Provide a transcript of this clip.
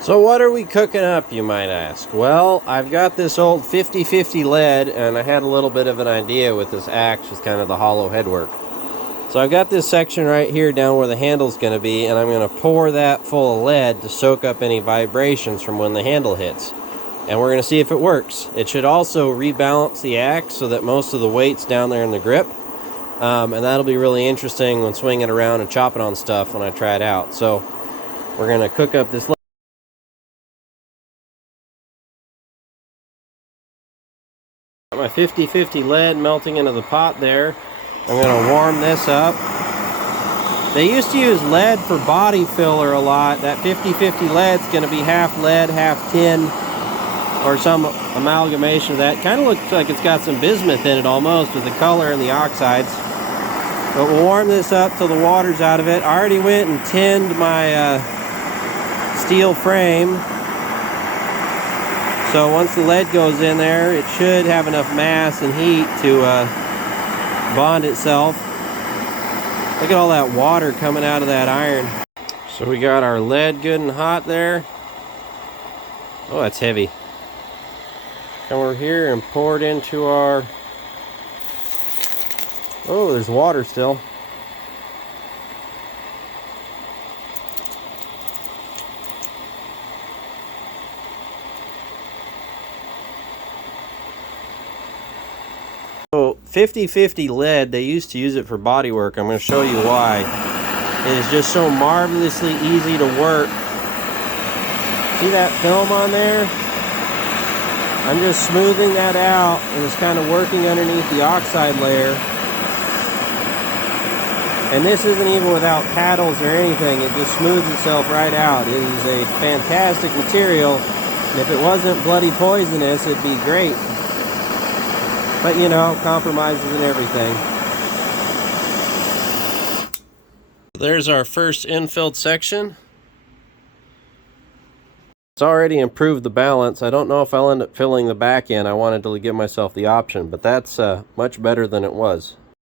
So what are we cooking up, you might ask? Well, I've got this old 50/50 lead, and I had a little bit of an idea with this axe with kind of the hollow headwork. So I've got this section right here down where the handle's going to be, and I'm going to pour that full of lead to soak up any vibrations from when the handle hits. And we're going to see if it works. It should also rebalance the axe so that most of the weight's down there in the grip. And that'll be really interesting when swinging around and chopping on stuff when I try it out. So we're going to cook up this lead. Got my 50/50 lead melting into the pot there. I'm going to warm this up. They used to use lead for body filler a lot. That 50/50 lead's going to be half lead, half tin, or some amalgamation of that. Kind of looks like it's got some bismuth in it almost with the color and the oxides. But we'll warm this up till the water's out of it. I already went and tinned my steel frame. So once the lead goes in there, it should have enough mass and heat to bond itself. Look at all that water coming out of that iron. So we got our lead good and hot there. Oh, that's heavy. Come over here and pour it into our... Oh, there's water still. So 50/50 lead, they used to use it for body work. I'm going to show you why. It is just so marvelously easy to work. See that film on there? I'm just smoothing that out and it's kind of working underneath the oxide layer. And this isn't even without paddles or anything. It just smooths itself right out. It is a fantastic material. And if it wasn't bloody poisonous, it'd be great. But you know, compromises and everything. There's our first infilled section. It's already improved the balance. I don't know if I'll end up filling the back end. I wanted to give myself the option, but that's much better than it was.